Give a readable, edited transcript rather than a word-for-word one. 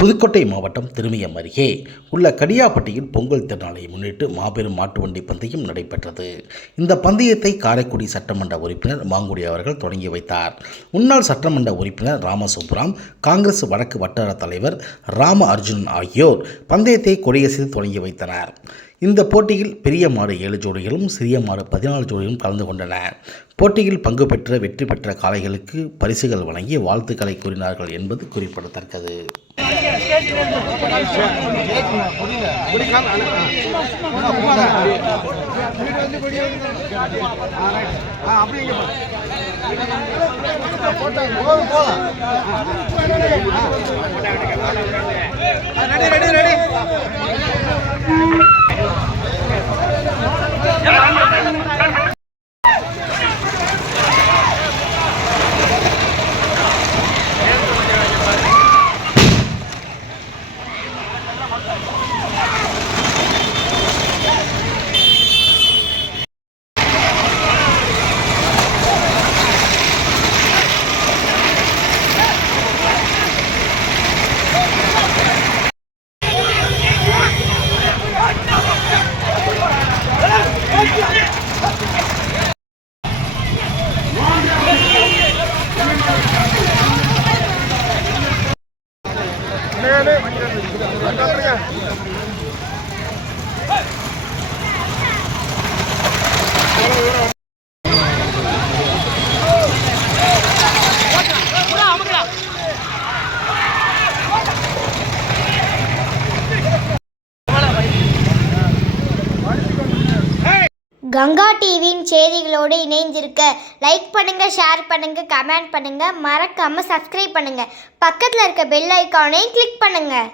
புதுக்கோட்டை மாவட்டம் திருமயம் அருகே உள்ள கடியாப்பட்டியில் பொங்கல் திருநாளை முன்னிட்டு மாபெரும் மாட்டு வண்டி பந்தயம் நடைபெற்றது. இந்த பந்தயத்தை காரைக்குடி சட்டமன்ற உறுப்பினர் மாங்குடி அவர்கள் தொடங்கி வைத்தார். முன்னாள் சட்டமன்ற உறுப்பினர் ராமசுப்ராம், காங்கிரஸ் வடக்கு வட்டார தலைவர் ராம அர்ஜுனன் ஆகியோர் பந்தயத்தை கொடியசைத்து தொடங்கி வைத்தனர். இந்த போட்டியில் பெரிய மாடு 7 ஜோடிகளும் சிறிய மாடு 14 ஜோடிகளும் கலந்து கொண்டன. போட்டியில் பங்கு பெற்ற வெற்றி பெற்ற காளைகளுக்கு பரிசுகள் வழங்கி வாழ்த்துக்களை கூறினார்கள் என்பது குறிப்பிடத்தக்கது. கங்கா டிவியின் செய்திகளோடு இணைந்திருக்க லைக் பண்ணுங்கள், ஷேர் பண்ணுங்கள், கமெண்ட் பண்ணுங்கள், மறக்காமல் சப்ஸ்கிரைப் பண்ணுங்கள். பக்கத்தில் இருக்க பெல் ஐக்கானை கிளிக் பண்ணுங்கள்.